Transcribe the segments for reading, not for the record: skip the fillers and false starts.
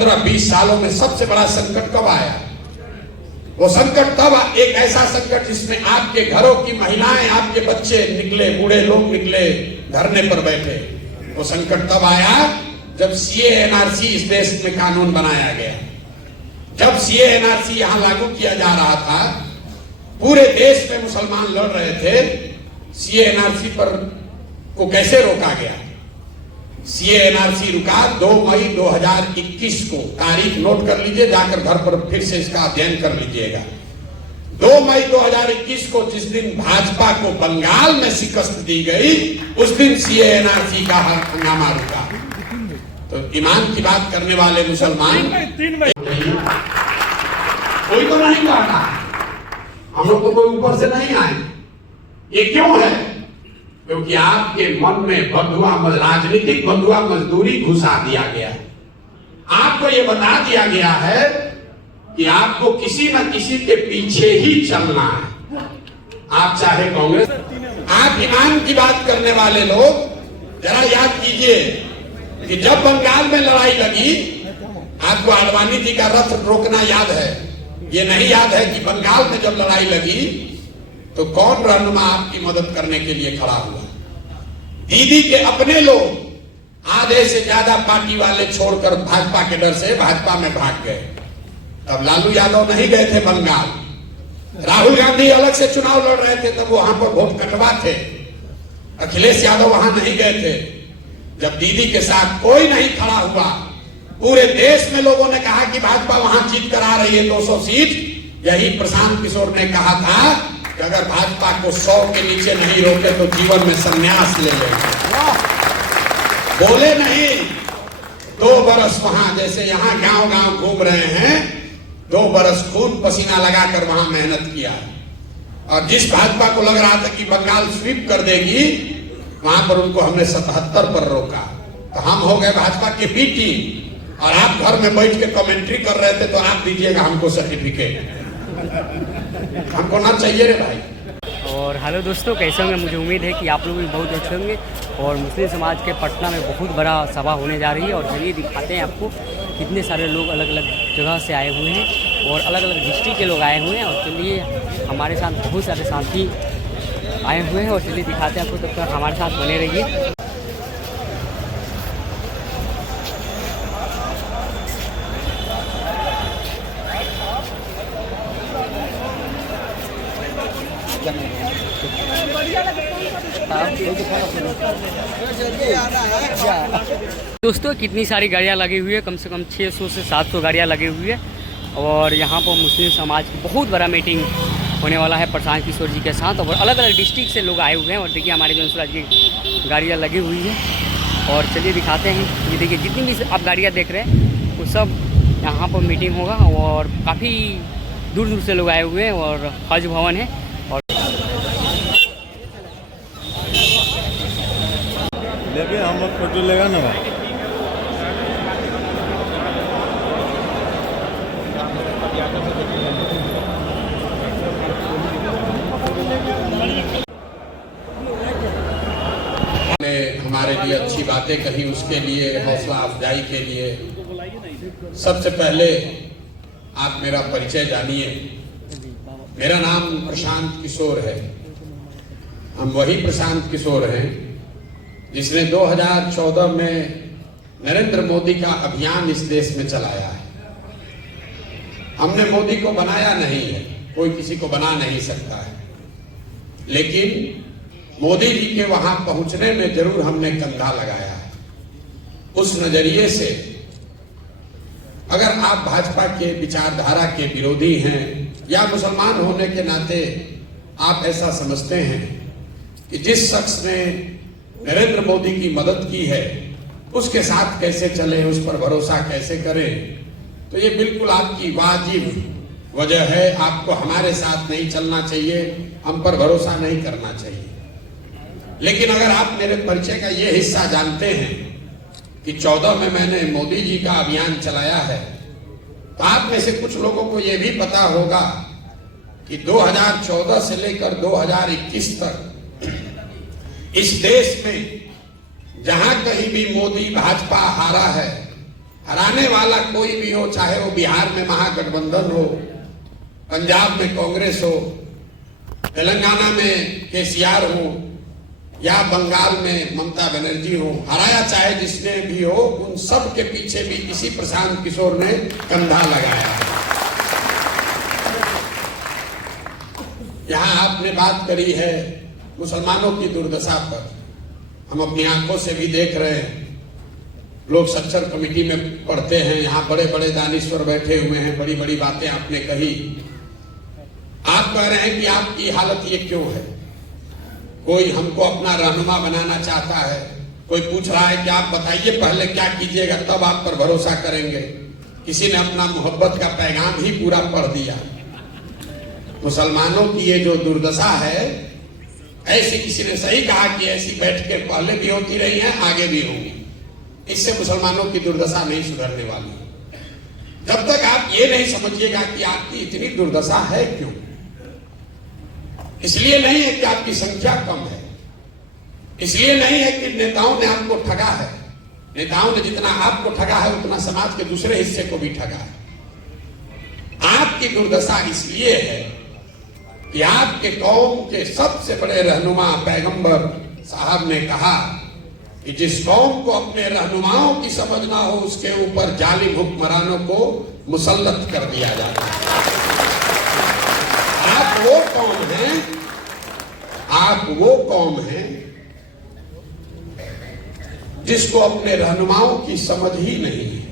15-20 सालों में सबसे बड़ा संकट कब आया? वो संकट तब, एक ऐसा संकट जिसमें आपके घरों की महिलाएं, आपके बच्चे निकले, बूढ़े लोग निकले, धरने पर बैठे। वो संकट तब आया जब सीए एनआरसी इस देश में कानून बनाया गया। जब सीए एनआरसी यहां लागू किया जा रहा था, पूरे देश में मुसलमान लड़ रहे थे। सीए एनआरसी पर को कैसे रोका गया? सीए एनआरसी रुका 2 मई 2021 को। तारीख नोट कर लीजिए, जाकर घर पर फिर से इसका अध्ययन कर लीजिएगा। 2 मई 2021 को, जिस दिन भाजपा को बंगाल में शिकस्त दी गई, उस दिन सीए एनआरसी का हंगामा रुका। तो ईमान की बात करने वाले मुसलमान कोई तो नहीं कहता, हम लोग तो कोई ऊपर से नहीं आए। ये क्यों है? क्योंकि आपके मन में बंधुआ, राजनीतिक बंधुआ मजदूरी घुसा दिया गया। आपको यह बता दिया गया है कि आपको किसी न किसी के पीछे ही चलना है। आप चाहे कांग्रेस, आप ईमान की बात करने वाले लोग जरा याद कीजिए कि जब बंगाल में लड़ाई लगी, आपको आडवाणी जी का रथ रोकना याद है। ये नहीं याद है कि बंगाल में जब लड़ाई लगी तो कौन रहनुमा आपकी मदद करने के लिए खड़ा हुआ? दीदी के अपने लोग आधे से ज्यादा पार्टी वाले छोड़कर भाजपा के डर से भाजपा में भाग गए। तब लालू यादव नहीं गए थे बंगाल। राहुल गांधी अलग से चुनाव लड़ रहे थे, तब वहां पर वोट कटवा थे। अखिलेश यादव वहां नहीं गए थे। जब दीदी के साथ कोई नहीं खड़ा हुआ, पूरे देश में लोगों ने कहा कि भाजपा वहां जीत कर आ रही है 200 सीट। यही प्रशांत किशोर ने कहा था कि अगर भाजपा को 100 के नीचे नहीं रोके तो जीवन में संन्यास ले लेंगे। बोले नहीं, 2 बरस वहां, जैसे यहां गांव गांव घूम रहे हैं, 2 बरस खून पसीना लगाकर वहां मेहनत किया। और जिस भाजपा को लग रहा था कि बंगाल स्वीप कर देगी, वहां पर उनको हमने 77 पर रोका। तो हम हो गए भाजपा के बी टीम। और आप घर में बैठ के कमेंट्री कर रहे थे, तो आप दीजिएगा हमको सर्टिफिकेट। हमको ना चाहिए रे भाई। और हेलो दोस्तों, कैसे होंगे? मुझे उम्मीद है कि आप लोग भी बहुत अच्छे होंगे। और मुस्लिम समाज के पटना में बहुत बड़ा सभा होने जा रही है। और चलिए दिखाते हैं आपको, कितने सारे लोग अलग अलग जगह से आए हुए हैं और अलग अलग डिस्ट्रिक्ट के लोग आए हुए हैं। और चलिए, हमारे साथ बहुत सारे साथी आए हुए हैं और चलिए दिखाते हैं आपको। तब तक हमारे साथ बने रहिए। दोस्तों, कितनी सारी गाड़ियाँ लगी हुई है, कम से कम 600 से 700 गाड़ियाँ लगी हुई है। और यहाँ पर मुस्लिम समाज की बहुत बड़ा मीटिंग होने वाला है प्रशांत किशोर जी के साथ। और अलग अलग डिस्ट्रिक्ट से लोग आए हुए हैं। और देखिए, हमारे बेगूसराय की गाड़ियाँ लगी हुई है। और चलिए दिखाते हैं। ये देखिए, जितनी भी आप गाड़ियाँ देख रहे हैं वो सब यहाँ पर मीटिंग होगा। और काफ़ी दूर दूर से लोग आए हुए हैं और हज भवन है। लेकिन हम लोग फोटो लेगा ना भाई। हमारे लिए अच्छी बातें कही, उसके लिए, हौसला अफजाई के लिए। सबसे पहले आप मेरा परिचय जानिए। मेरा नाम प्रशांत किशोर है। हम वही प्रशांत किशोर हैं जिसने 2014 में नरेंद्र मोदी का अभियान इस देश में चलाया है। हमने मोदी को बनाया नहीं है, कोई किसी को बना नहीं सकता है, लेकिन मोदी जी के वहां पहुंचने में जरूर हमने कंधा लगाया है। उस नजरिए से अगर आप भाजपा के विचारधारा के विरोधी हैं या मुसलमान होने के नाते आप ऐसा समझते हैं कि जिस शख्स ने नरेंद्र मोदी की मदद की है उसके साथ कैसे चले, उस पर भरोसा कैसे करें, तो ये बिल्कुल आपकी वाजिब वजह है। आपको हमारे साथ नहीं चलना चाहिए, हम पर भरोसा नहीं करना चाहिए। लेकिन अगर आप मेरे परिचय का ये हिस्सा जानते हैं कि 14 में मैंने मोदी जी का अभियान चलाया है, तो आप में से कुछ लोगों को यह भी पता होगा कि 2014 से लेकर 2021 तक इस देश में जहां कहीं भी मोदी भाजपा हारा है, हराने वाला कोई भी हो, चाहे वो बिहार में महागठबंधन हो, पंजाब में कांग्रेस हो, तेलंगाना में केसीआर हो या बंगाल में ममता बनर्जी हो, हराया चाहे जिसने भी हो, उन सब के पीछे भी इसी प्रशांत किशोर ने कंधा लगाया। यहां आपने बात करी है मुसलमानों की दुर्दशा पर, हम अपनी आंखों से भी देख रहे हैं। लोग सच्चर कमेटी में पढ़ते हैं, यहाँ बड़े बड़े दानिश्वर बैठे हुए हैं, बड़ी बड़ी बातें आपने कही। आप कह रहे हैं कि आपकी हालत ये क्यों है? कोई हमको अपना रहनुमा बनाना चाहता है, कोई पूछ रहा है कि आप बताइए पहले क्या कीजिएगा तब आप पर भरोसा करेंगे। किसी ने अपना मोहब्बत का पैगाम ही पूरा पढ़ दिया। मुसलमानों की ये जो दुर्दशा है, ऐसी किसी ने सही कहा कि ऐसी बैठकें पहले भी होती रही हैं, आगे भी होंगी। इससे मुसलमानों की दुर्दशा नहीं सुधरने वाली। जब तक आप ये नहीं समझिएगा कि आपकी इतनी दुर्दशा है क्यों, इसलिए नहीं है कि आपकी संख्या कम है, इसलिए नहीं है कि नेताओं ने आपको ठगा है। नेताओं ने जितना आपको ठगा है उतना समाज के दूसरे हिस्से को भी ठगा है। आपकी दुर्दशा इसलिए है कि आपके कौम के सबसे बड़े रहनुमा पैगंबर साहब ने कहा कि जिस कौम को अपने रहनुमाओं की समझ ना हो, उसके ऊपर जालिम हुक्मरानों को मुसल्लत कर दिया जाता है। आप वो कौम हैं जिसको अपने रहनुमाओं की समझ ही नहीं है,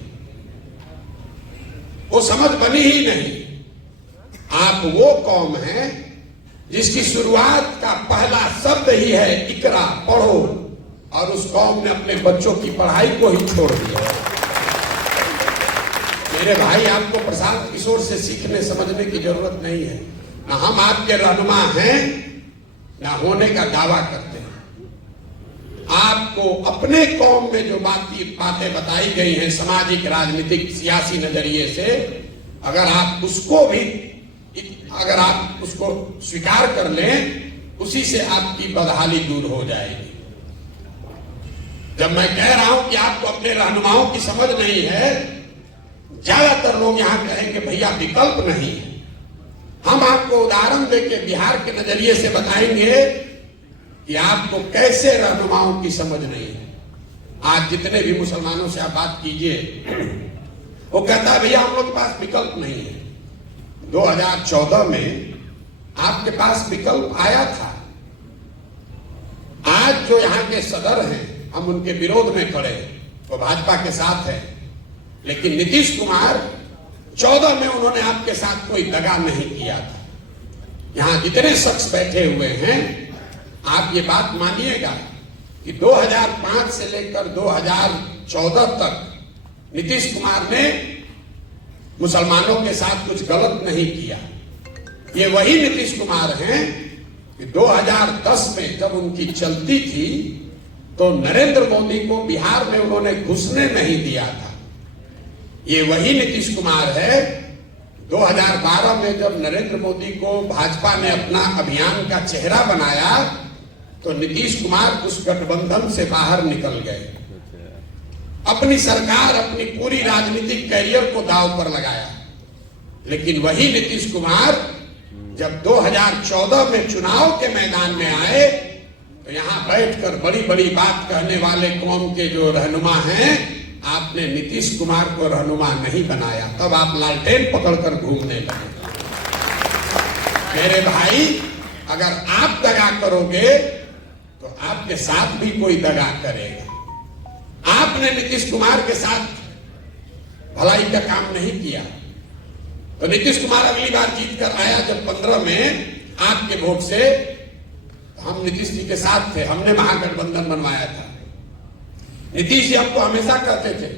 वो समझ बनी ही नहीं। आप वो कौम हैं जिसकी शुरुआत का पहला शब्द ही है इकरा, पढ़ो, और उस कौम ने अपने बच्चों की पढ़ाई को ही छोड़ दिया। मेरे भाई, आपको प्रशांत किशोर से सीखने समझने की जरूरत नहीं है। ना हम आपके रहनुमा हैं, ना होने का दावा करते हैं। आपको अपने कौम में जो बातें बताई गई हैं सामाजिक, राजनीतिक, सियासी नजरिए से, अगर आप उसको स्वीकार कर लें, उसी से आपकी बदहाली दूर हो जाएगी। जब मैं कह रहा हूं कि आपको अपने रहनुमाओं की समझ नहीं है, ज्यादातर लोग यहां कहेंगे भैया विकल्प नहीं है। हम आपको उदाहरण देके बिहार के नजरिए से बताएंगे कि आपको कैसे रहनुमाओं की समझ नहीं है। आज जितने भी मुसलमानों से आप बात कीजिए, वो कहता है भैया हम लोग के पास विकल्प नहीं है। 2014 में आपके पास विकल्प आया था। आज जो यहाँ के सदर हैं, हम उनके विरोध में खड़े, वो भाजपा के साथ है, लेकिन नीतीश कुमार 14 में उन्होंने आपके साथ कोई दगा नहीं किया था। यहां जितने शख्स बैठे हुए हैं, आप ये बात मानिएगा कि 2005 से लेकर 2014 तक नीतीश कुमार ने मुसलमानों के साथ कुछ गलत नहीं किया। ये वही नीतीश कुमार हैं कि 2010 में जब उनकी चलती थी तो नरेंद्र मोदी को बिहार में उन्होंने घुसने नहीं दिया था। ये वही नीतीश कुमार है 2012 में जब नरेंद्र मोदी को भाजपा ने अपना अभियान का चेहरा बनाया तो नीतीश कुमार उस गठबंधन से बाहर निकल गए। अपनी सरकार, अपनी पूरी राजनीतिक कैरियर को दांव पर लगाया। लेकिन वही नीतीश कुमार जब 2014 में चुनाव के मैदान में आए तो यहां बैठकर बड़ी बड़ी बात कहने वाले कौम के जो रहनुमा हैं, आपने नीतीश कुमार को रहनुमा नहीं बनाया। तब आप लालटेन पकड़कर घूमने लगे। मेरे भाई, अगर आप दगा करोगे तो आपके साथ भी कोई दगा करेगा। आपने नीतीश कुमार के साथ भलाई का काम नहीं किया तो नीतीश कुमार अगली बार जीत कर आया जब 15 में आपके वोट से, हम नीतीश जी के साथ थे, हमने महागठबंधन बनवाया था। नीतीश जी हमको हमेशा कहते थे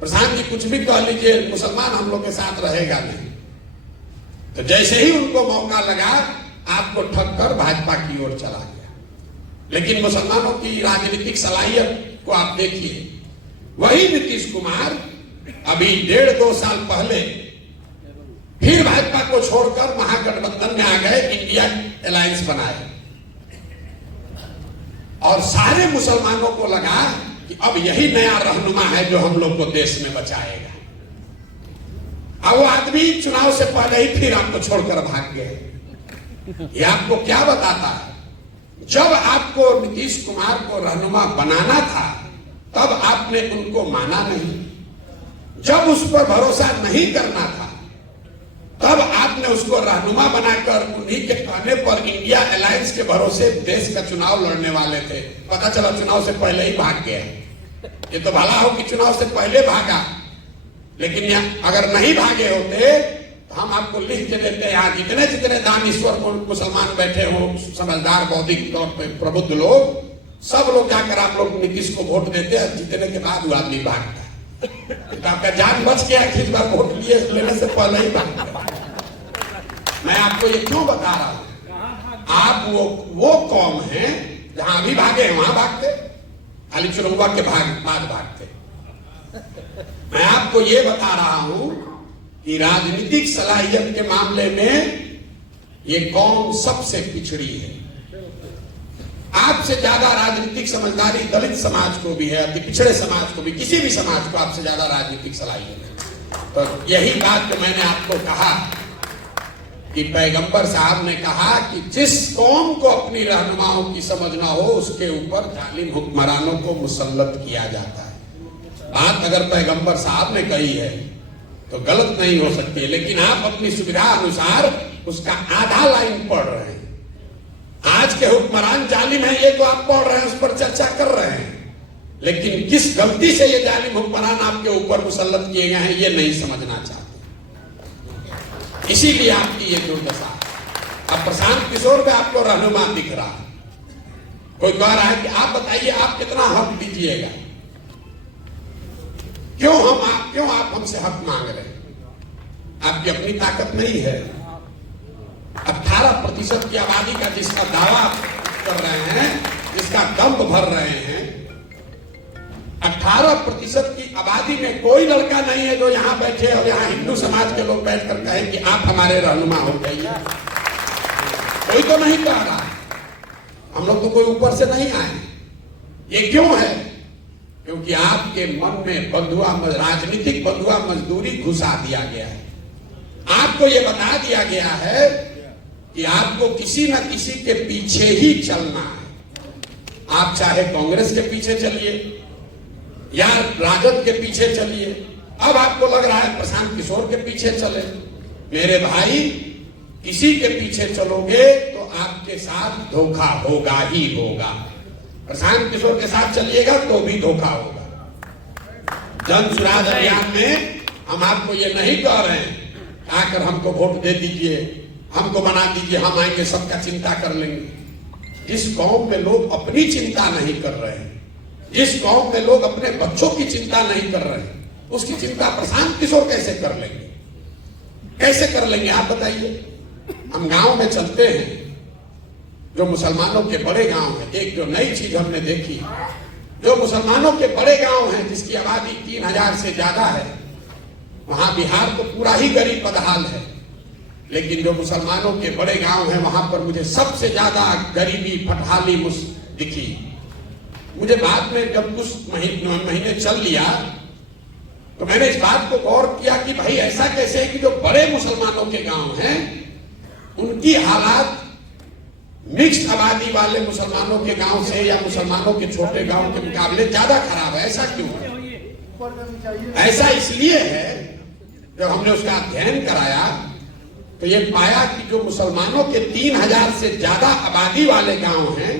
प्रशांत जी कुछ भी कह लीजिए, मुसलमान हम लोग के साथ रहेगा नहीं। तो जैसे ही उनको मौका लगा, आपको ठग कर भाजपा की ओर चला गया। लेकिन मुसलमानों की राजनीतिक सलाहियत को आप देखिए, वही नीतीश कुमार अभी 1.5-2 साल पहले फिर भाजपा को छोड़कर महागठबंधन में आ गए, इंडिया अलायंस बनाए और सारे मुसलमानों को लगा कि अब यही नया रहनुमा है जो हम लोग को देश में बचाएगा। अब वो आदमी चुनाव से पहले ही फिर आपको छोड़कर भाग गए। ये आपको क्या बताता है? जब आपको नीतीश कुमार को रहनुमा बनाना था तब आपने उनको माना नहीं, जब उस पर भरोसा नहीं करना था तब आपने उसको रहनुमा बनाकर उन्हीं के कहने पर इंडिया अलायंस के भरोसे देश का चुनाव लड़ने वाले थे। पता चला चुनाव से पहले ही भाग गया। ये तो भला हो कि चुनाव से पहले भागा, लेकिन अगर नहीं भागे होते तो हम आपको लिख के देते। यहाँ जितने जितने दानीश्वर मुसलमान बैठे हो, समझदार बौद्धिक तौर पर प्रबुद्ध लोग, सब लोग जाकर आप लोग नीतीश को वोट देते हैं। जीतने के बाद वो आदमी भागता है। तो आपका जान बच गया कि इस बार वोट लिए लेने से पहले ही भाग गया। मैं आपको ये क्यों बता रहा हूं? आप वो कौम है जहां अभी भागे वहां भागते, खाली चुनाव के बाद भागते। मैं आपको ये बता रहा हूं कि राजनीतिक सलाहियत के मामले में ये कौम सबसे पिछड़ी है। आपसे ज्यादा राजनीतिक समझदारी दलित समाज को भी है, अति पिछड़े समाज को भी, किसी भी समाज को आपसे ज्यादा राजनीतिक सलाहियत है। तो यही बात तो मैंने आपको कहा कि पैगंबर साहब ने कहा कि जिस कौम को अपनी रहनुमाओं की समझ ना हो उसके ऊपर जालिम हुक्मरानों को मुसल्लत किया जाता है। बात अगर पैगंबर साहब ने कही है तो गलत नहीं हो सकती है, लेकिन आप अपनी सुविधा अनुसार उसका आधा लाइन पढ़ रहे हैं। आज के हुक्मरान जालिम है ये तो आप पढ़ रहे हैं, उस पर चर्चा कर रहे हैं, लेकिन किस गलती से ये जालिम हुक्मरान आपके ऊपर मुसल्लत किए गए हैं ये नहीं समझना चाहते। इसीलिए आपकी ये दुर्दशा। अब प्रशांत किशोर का आपको रहनुमा दिख रहा है, कोई कह रहा है कि आप बताइए आप कितना हक दीजिएगा, क्यों आप हमसे हक मांग रहे हैं? आपकी अपनी ताकत नहीं है। 18% की आबादी का जिसका दावा कर रहे हैं, जिसका दम्भ भर रहे हैं, 18% की आबादी में कोई लड़का नहीं है जो यहां बैठे और यहां हिंदू समाज के लोग बैठकर कहें कि आप हमारे रहनुमा हो जाइए। कोई तो नहीं कह रहा। हम लोग तो कोई ऊपर से नहीं आए। ये क्यों है? क्योंकि आपके मन में राजनीतिक बंधुआ मजदूरी घुसा दिया गया है। आपको यह बता दिया गया है कि आपको किसी न किसी के पीछे ही चलना है। आप चाहे कांग्रेस के पीछे चलिए या राजद के पीछे चलिए। अब आपको लग रहा है प्रशांत किशोर के पीछे चले। मेरे भाई, किसी के पीछे चलोगे तो आपके साथ धोखा होगा ही होगा। प्रशांत किशोर के साथ चलिएगा तो भी धोखा होगा। जन सुराज अभियान में हम आपको ये नहीं कह रहे हैं आकर हमको वोट दे दीजिए, हमको बना दीजिए, हम आएंगे सबका चिंता कर लेंगे। जिस कौम में लोग अपनी चिंता नहीं कर रहे हैं, जिस कौम में लोग अपने बच्चों की चिंता नहीं कर रहे हैं, उसकी चिंता प्रशांत किशोर कैसे कर लेंगे? कैसे कर लेंगे आप बताइए? हम गांव में चलते हैं, जो मुसलमानों के बड़े गांव हैं, एक जो नई चीज हमने देखी, जो मुसलमानों के बड़े गांव हैं जिसकी आबादी 3000 से ज्यादा है, वहां बिहार तो पूरा ही गरीब बदहाल है, लेकिन जो मुसलमानों के बड़े गांव हैं वहां पर मुझे सबसे ज्यादा गरीबी फटहाली दिखी। मुझे बाद में जब कुछ महीने चल लिया तो मैंने इस बात को गौर किया कि भाई ऐसा कैसे है कि जो बड़े मुसलमानों के गांव हैं उनकी हालात मिक्स्ड आबादी वाले मुसलमानों के गांव से या मुसलमानों के छोटे गांव के मुकाबले ज्यादा खराब है। ऐसा क्यों है? ऐसा इसलिए है, जब हमने उसका अध्ययन कराया तो ये पाया कि जो मुसलमानों के 3000 से ज्यादा आबादी वाले गांव हैं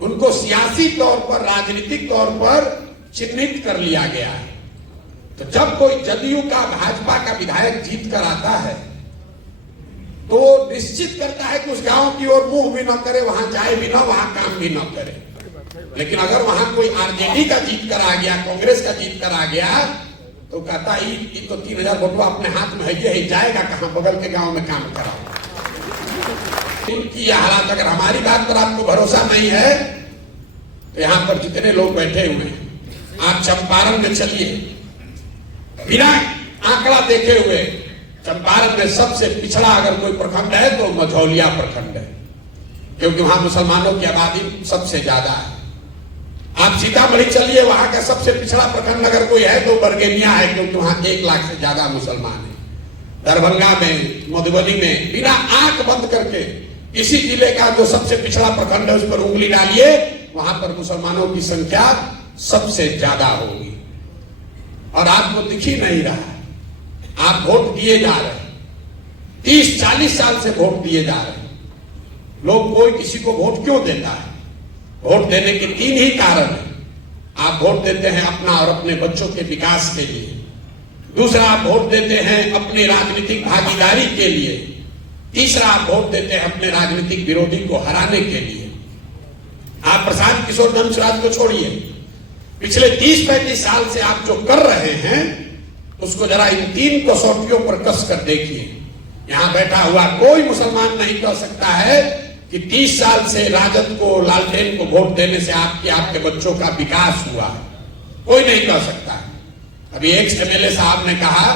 उनको सियासी तौर पर, राजनीतिक तौर पर चिन्हित कर लिया गया है। तो जब कोई जदयू का, भाजपा का विधायक जीत कर आता है तो निश्चित करता है कि उस गांव की ओर मुंह भी न करे, वहां जाए भी ना, वहां काम भी न करे। लेकिन अगर वहां कोई आरजेडी का जीत कर आ गया, कांग्रेस का जीत कर आ गया, तो कहता है ये तो 3000 वोटवा अपने हाथ में है, ये जाएगा कहां, बगल के गांव में काम कराओ। उनकी यह हालात, अगर हमारी बात पर आपको भरोसा नहीं है तो यहां पर जितने लोग बैठे हुए हैं, आप चंपारण में चलिए, बिना आंकड़ा देखे हुए, चंपारण में सबसे पिछड़ा अगर कोई प्रखंड है तो मझौलिया प्रखंड है, क्योंकि वहां मुसलमानों की आबादी सबसे ज्यादा है। आप सीतामढ़ी चलिए, वहां का सबसे पिछड़ा प्रखंड अगर कोई है तो बरगेनिया है, क्योंकि वहां 1 लाख से ज्यादा मुसलमान है। दरभंगा में, मधुबनी में बिना आंख बंद करके इसी जिले का जो सबसे पिछड़ा प्रखंड है उस पर उंगली डालिए, वहां पर मुसलमानों की संख्या सबसे ज्यादा होगी। और आपको दिख ही नहीं रहा, आप वोट दिए जा रहे हैं, 30-40 साल से वोट दिए जा रहे हैं। लोग कोई किसी को वोट क्यों देता है? वोट देने के 3 ही कारण है। आप वोट देते हैं अपना और अपने बच्चों के विकास के लिए, दूसरा आप वोट देते हैं अपनी राजनीतिक भागीदारी के लिए, तीसरा आप वोट देते हैं अपने राजनीतिक विरोधी को हराने के लिए। आप प्रशांत किशोर धर्मस्वराज को छोड़िए, पिछले 30-35 साल से आप जो कर रहे हैं उसको जरा इन 3 कसौटियों पर कस कर देखिए। यहां बैठा हुआ कोई मुसलमान नहीं कह सकता है कि 30 साल से राजद को, लालटेन को वोट देने से आपके बच्चों का विकास हुआ, कोई नहीं कह सकता। अभी एक एमएलए साहब ने कहा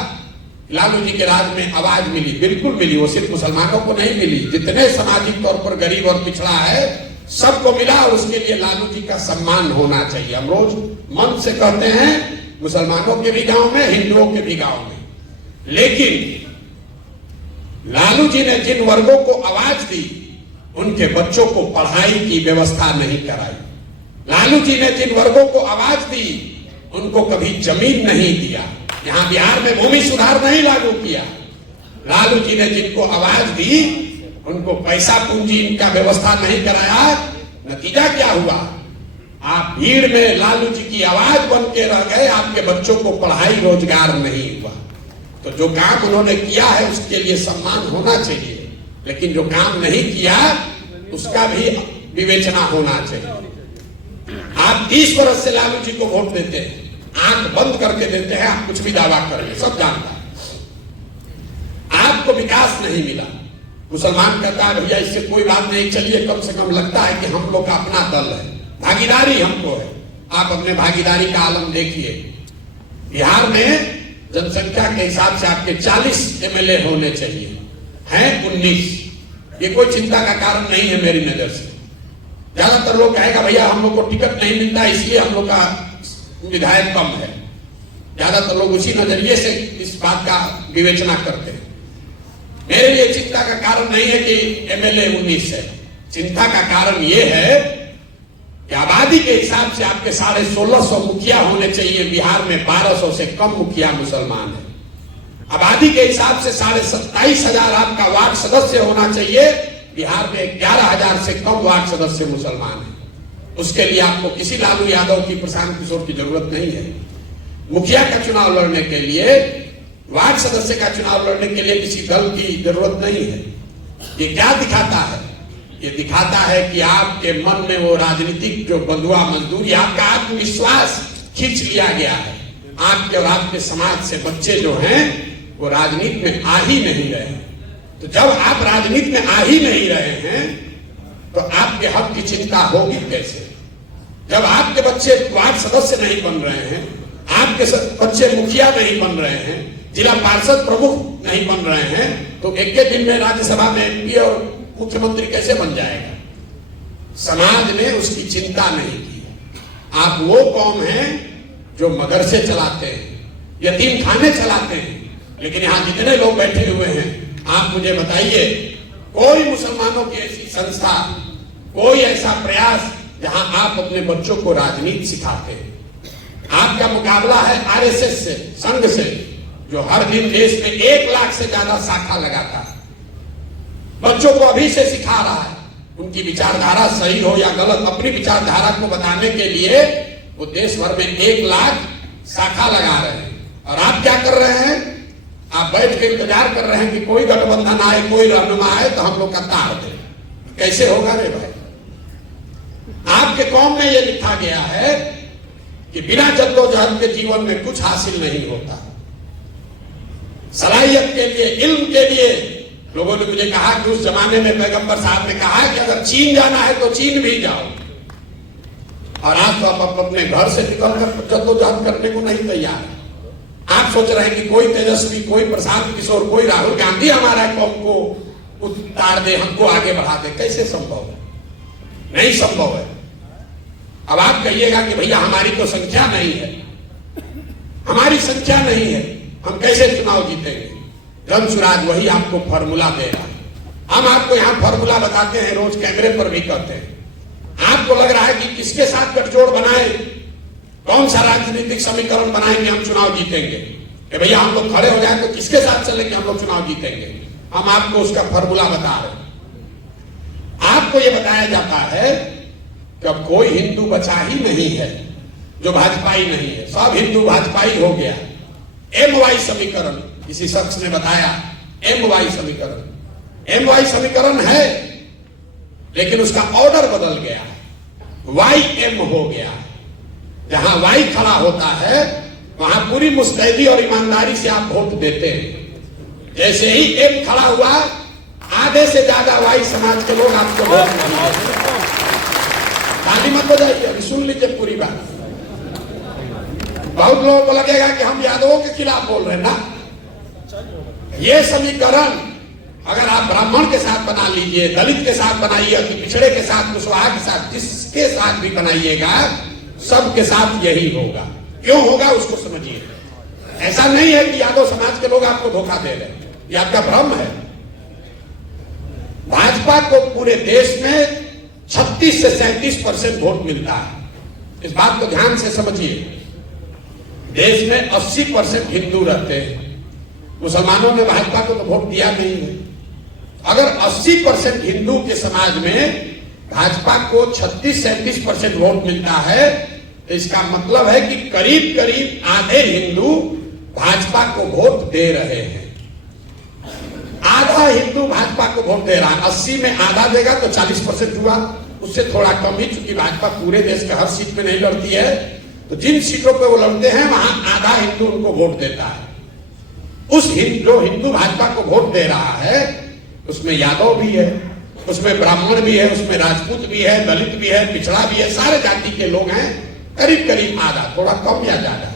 लालू जी के राज में आवाज मिली, बिल्कुल मिली। वो सिर्फ मुसलमानों को नहीं मिली, जितने सामाजिक तौर पर गरीब और पिछड़ा है सबको मिला, और उसके लिए लालू जी का सम्मान होना चाहिए। हम रोज मन से कहते हैं मुसलमानों के भी गांव में, हिंदुओं के भी गांव में, लेकिन लालू जी ने जिन वर्गों को आवाज दी उनके बच्चों को पढ़ाई की व्यवस्था नहीं कराई। लालू जी ने जिन वर्गों को आवाज दी उनको कभी जमीन नहीं दिया। यहां बिहार में भूमि सुधार नहीं लागू किया। लालू जी ने जिनको आवाज दी उनको पैसा पूंजी इनका व्यवस्था नहीं कराया। नतीजा क्या हुआ? आप भीड़ में लालू जी की आवाज बन के रह गए, आपके बच्चों को पढ़ाई रोजगार नहीं हुआ। तो जो काम उन्होंने किया है उसके लिए सम्मान होना चाहिए, लेकिन जो काम नहीं किया उसका भी विवेचना होना चाहिए। आप 30 वर्ष से लालू जी को वोट देते हैं, आंख बंद करके देते हैं, आप कुछ भी दावा करें, सब जानता है। आपको विकास नहीं मिला। मुसलमान कहता है भैया इससे कोई बात नहीं, चलिए कम से कम लगता है कि हम लोग का अपना दल है, भागीदारी हमको है। आप अपने भागीदारी का आलम देखिए। बिहार में जनसंख्या के हिसाब से आपके 40 एमएलए होने चाहिए, हैं 19। ये कोई चिंता का कारण नहीं है मेरी नजर से। ज्यादातर लोग कहेगा भैया हम लोग को टिकट नहीं मिलता इसलिए हम लोग का विधायक कम है। ज्यादातर लोग उसी नजरिए से इस बात का विवेचना करते हैं। मेरे लिए चिंता का कारण नहीं है कि एमएलए 19 है। चिंता का कारण यह है कि आबादी के हिसाब से आपके 1650 मुखिया होने चाहिए। बिहार में 1200 से कम मुखिया मुसलमान है। आबादी के हिसाब से 27,500 आपका वार्ड सदस्य होना चाहिए। बिहार में 11,000 से कम वार्ड सदस्य मुसलमान है। उसके लिए आपको किसी लालू यादव की, प्रशांत किशोर की जरूरत नहीं है। मुखिया का चुनाव लड़ने के लिए, वार्ड सदस्य का चुनाव लड़ने के लिए किसी दल की जरूरत नहीं है। ये क्या दिखाता है? ये दिखाता है कि आपके मन में वो राजनीतिक जो बंधुआ मजदूरी, आपका आत्मविश्वास खींच लिया गया है। आपके और आपके समाज से बच्चे जो हैं वो राजनीति में आ ही नहीं रहे। तो जब आप राजनीति में आ ही नहीं रहे हैं तो आपके हक की चिंता होगी कैसे? जब आपके बच्चे वार्ड सदस्य नहीं बन रहे हैं, आपके बच्चे मुखिया नहीं बन रहे हैं, जिला पार्षद प्रमुख नहीं बन रहे हैं, तो एक दिन में राज्यसभा में एमपी और मुख्यमंत्री कैसे बन जाएगा? समाज ने उसकी चिंता नहीं की। आप वो कौम हैं जो मदरसे चलाते हैं, यतीम खाने चलाते हैं, लेकिन यहां जितने लोग बैठे हुए हैं आप मुझे बताइए कोई मुसलमानों की ऐसी संस्था, कोई ऐसा प्रयास जहां आप अपने बच्चों को राजनीति सिखाते हैं? आपका मुकाबला है आरएसएस से, संघ से, जो हर दिन देश में 1 लाख से ज्यादा शाखा लगाता है। बच्चों को अभी से सिखा रहा है। उनकी विचारधारा सही हो या गलत, अपनी विचारधारा को बताने के लिए वो देश भर में 1 लाख शाखा लगा रहे हैं। और आप क्या कर रहे हैं? आप बैठ के इंतजार कर रहे हैं कि कोई गठबंधन आए, कोई रहनुमा आए तो हम लोग का तार दे। कैसे होगा रे भाई? आपके कौम में यह लिखा गया है कि बिना जद्दोजहद के जीवन में कुछ हासिल नहीं होता। सलाहियत के लिए, इल्म के लिए, लोगों ने मुझे कहा कि उस जमाने में पैगंबर साहब ने कहा कि अगर चीन जाना है तो चीन भी जाओ, और आज तो आप अपने घर से निकलकर जद्दोजहद करने को नहीं तैयार है। आप सोच रहे हैं कि कोई तेजस्वी, कोई प्रशांत किशोर, कोई राहुल गांधी हमारा कौम को उतार दे, हमको आगे बढ़ा दे। कैसे संभव है? नहीं संभव है। अब आप कहिएगा कि भैया हमारी तो संख्या नहीं है, हमारी संख्या नहीं है, हम कैसे चुनाव जीतेंगे। जन स्वराज वही आपको फॉर्मूला दे रहा है। हम आपको यहाँ फॉर्मूला बताते हैं, रोज कैमरे पर भी कहते हैं। आपको लग रहा है कि किसके साथ गठजोड़ बनाए, कौन सा राजनीतिक समीकरण बनाए कि हम चुनाव जीतेंगे, कि भैया हम लोग खड़े हो जाए तो किसके साथ चले कि हम लोग चुनाव जीतेंगे। हम आपको उसका फॉर्मूला बता रहे हैं। आपको यह बताया जाता है कि अब कोई हिंदू बचा ही नहीं है जो भाजपाई नहीं है, सब हिंदू भाजपाई हो गया। MY समीकरण किसी शख्स ने बताया, MY समीकरण, MY समीकरण है लेकिन उसका ऑर्डर बदल गया, YM हो गया। जहां Y खड़ा होता है वहां पूरी मुस्तैदी और ईमानदारी से आप वोट देते हैं। जैसे ही M खड़ा हुआ, आधे से ज्यादा Y समाज के लोग आपको वोट नहीं देते। ताली मत बजाइए, अभी सुन लीजिए पूरी बात। बहुत लोगों को लगेगा कि हम यादवों के खिलाफ बोल रहे हैं ना। ये समीकरण अगर आप ब्राह्मण के साथ बना लीजिए, दलित के साथ बनाइए, पिछड़े के साथ, कुशवाहा के साथ, जिसके साथ भी बनाइएगा सबके साथ यही होगा। क्यों होगा उसको समझिए। ऐसा नहीं है कि यादव समाज के लोग आपको धोखा दे रहे हैं, ये आपका भ्रम है। भाजपा को पूरे देश में 36 से 37% वोट मिलता है। इस बात को ध्यान से समझिए। देश में 80% हिंदू रहते हैं, मुसलमानों ने भाजपा को तो वोट दिया नहीं है। अगर 80% हिंदू के समाज में भाजपा को 36-37% वोट मिलता है तो इसका मतलब है कि करीब करीब आधे हिंदू भाजपा को वोट दे रहे हैं। आधा हिंदू भाजपा को वोट दे रहा है। 80 में आधा देगा तो 40% हुआ, उससे थोड़ा कम ही, चूंकि भाजपा पूरे देश के हर सीट पे नहीं लड़ती है, तो जिन सीटों पे वो लड़ते हैं वहां आधा हिंदू उनको वोट देता है। उस जो हिंदू भाजपा को वोट दे रहा है उसमें यादव भी है, उसमें ब्राह्मण भी है, उसमें राजपूत भी है, दलित भी है, पिछड़ा भी है, सारे जाति के लोग हैं। करीब करीब आधा, थोड़ा कम या ज्यादा।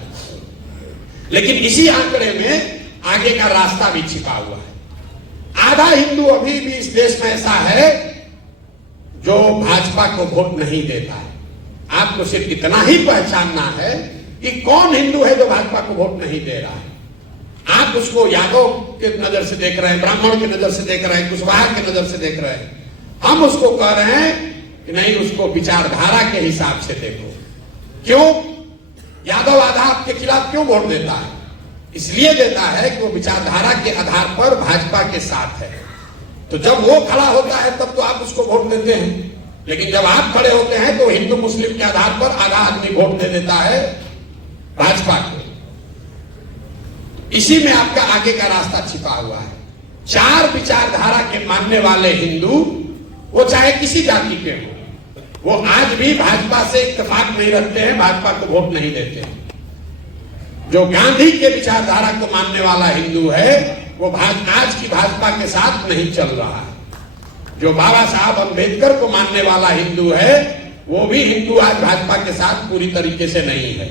लेकिन इसी आंकड़े में आगे का रास्ता भी छिपा हुआ है। आधा हिंदू अभी भी इस देश में ऐसा है जो भाजपा को वोट नहीं देता है। आपको सिर्फ इतना ही पहचानना है कि कौन हिंदू है जो भाजपा को वोट नहीं दे रहा है। आप उसको यादव के नजर से देख रहे हैं, ब्राह्मण की नजर से देख रहे हैं, कुशवाहा की नजर से देख रहे हैं। हम उसको कह रहे हैं कि नहीं, उसको विचारधारा के हिसाब से देखो। क्यों? यादव आधा आपके खिलाफ क्यों वोट देता है? इसलिए देता है कि वो विचारधारा के आधार पर भाजपा के साथ है। तो जब वो खड़ा होता है तब तो आप उसको वोट देते हैं, लेकिन जब आप खड़े होते हैं तो हिंदू मुस्लिम के आधार पर आधा आदमी वोट दे देता है भाजपा को। इसी में आपका आगे का रास्ता छिपा हुआ है। 4 विचारधारा के मानने वाले हिंदू, वो चाहे किसी जाति के हो, वो आज भी भाजपा से इत्तेफाक नहीं रखते हैं, भाजपा को वोट नहीं देते हैं। जो गांधी के विचारधारा को मानने वाला हिंदू है वो आज की भाजपा के साथ नहीं चल रहा है। जो बाबा साहब अंबेडकर को मानने वाला हिंदू है वो भी हिंदू आज भाजपा के साथ पूरी तरीके से नहीं है।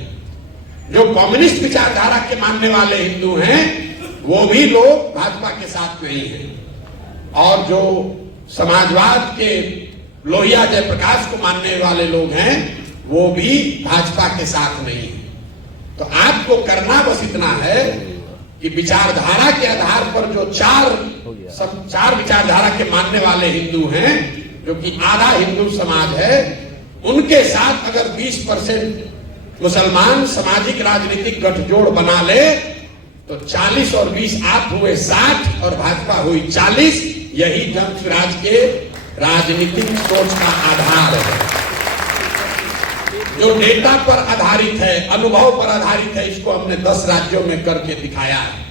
जो कम्युनिस्ट विचारधारा के मानने वाले हिंदू हैं वो भी लोग भाजपा के साथ नहीं हैं। और जो समाजवाद के लोहिया जयप्रकाश को मानने वाले लोग हैं वो भी भाजपा के साथ नहीं है। तो आपको करना बस इतना है कि विचारधारा के आधार पर जो चार विचारधारा के मानने वाले हिंदू हैं, जो कि आधा हिंदू समाज है, उनके साथ अगर 20% मुसलमान सामाजिक राजनीतिक गठजोड़ बना ले तो 40 और 20 आप हुए 60 और भाजपा हुई 40। यही जन स्वराज के राजनीतिक सोच का आधार है, जो डेटा पर आधारित है, अनुभव पर आधारित है। इसको हमने 10 राज्यों में करके दिखाया है।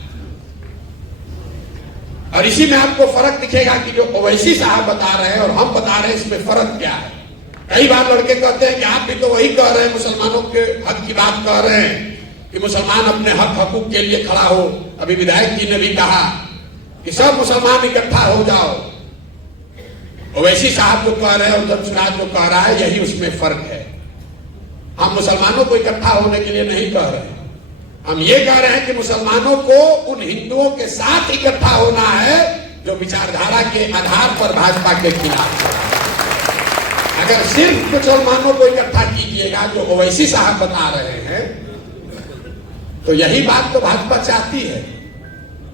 और इसी में आपको फर्क दिखेगा कि जो ओवैसी साहब बता रहे हैं और हम बता रहे हैं, इसमें फर्क क्या है। कई बार लड़के कहते हैं कि आप भी तो वही कह रहे हैं, मुसलमानों के हक की बात कह रहे हैं कि मुसलमान अपने हक हकूक के लिए खड़ा हो। अभी विधायक जी ने भी कहा कि सब मुसलमान इकट्ठा हो जाओ। ओवैसी साहब जो कह रहे हैं और जन स्वराज जो कह रहा है, यही उसमें फर्क है। हम मुसलमानों को इकट्ठा होने के लिए नहीं कह रहे हैं, हम ये कह रहे हैं कि मुसलमानों को उन हिंदुओं के साथ इकट्ठा होना है जो विचारधारा के आधार पर भाजपा के खिलाफ है। अगर सिर्फ मुसलमानों को इकट्ठा कीजिएगा जो ओवैसी साहब बता रहे हैं, तो यही बात तो भाजपा चाहती है